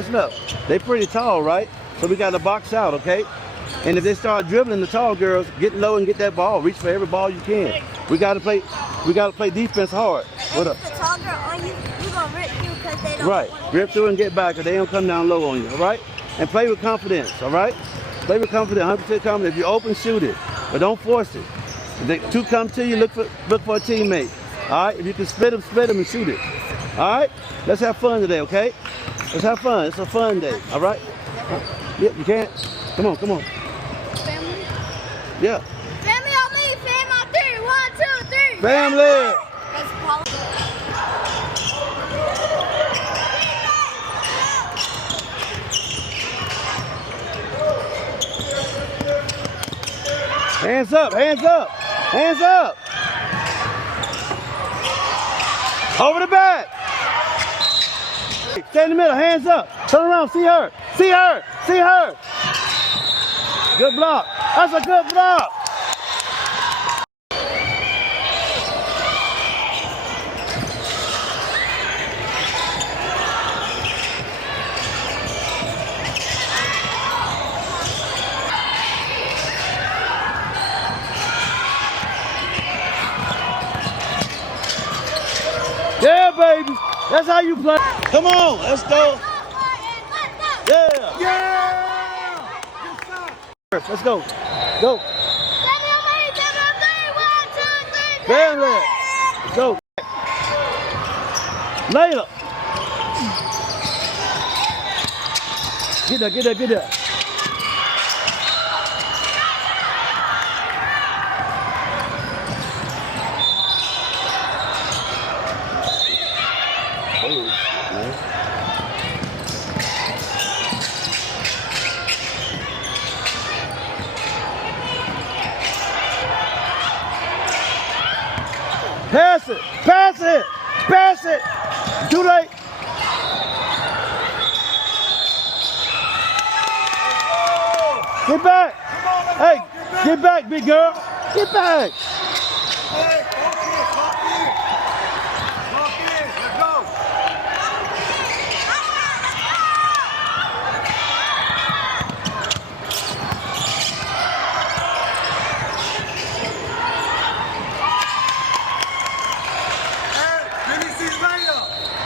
Listen up. They pretty tall, right? So we got to box out, okay? And if they start dribbling the tall girls, get low and get that ball. Reach for every ball you can. We got to play defense hard. What up? If the tall girl on you, you're going to rip through because they don't Right. Rip through and get back because they don't come down low on you, all right? And play with confidence, all right? Play with confidence, 100% confidence. If you're open, shoot it. But don't force it. If they two come to you, look for a teammate. All right? If you can split them and shoot it. All right? Let's have fun today, okay? Let's have fun. It's a fun day, all right? Yep, you can't. Come on. Family? Yeah. Family on me. Fam on 3. 1, 2, 3. Family! Hands up, hands up, hands up. Over the back. Stay in the middle, hands up. Turn around, see her, see her, see her. Good block. That's a good block. Yeah, baby. That's how you play. Come on, let's go. Yeah. Yeah. Let's go. Go. Family. Let's go. Layla. Get there, get there, get there. Pass it, pass it, pass it. Too late. Get back. Hey, get back, big girl. Get back.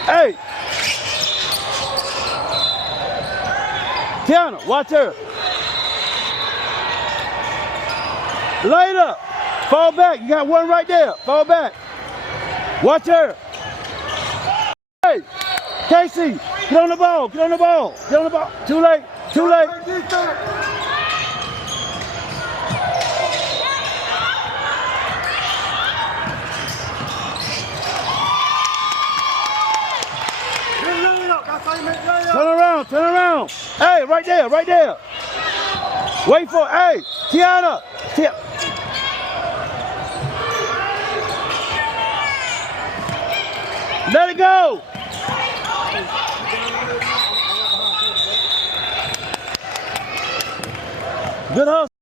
Hey! Tiana, watch her. Later. Fall back. You got one right there. Fall back. Watch her. Hey! Casey, get on the ball. Get on the ball. Get on the ball. Too late. Too late. Turn around, turn around. Hey, right there, right there. Wait for, hey, Tiana. Let it go. Good hustle.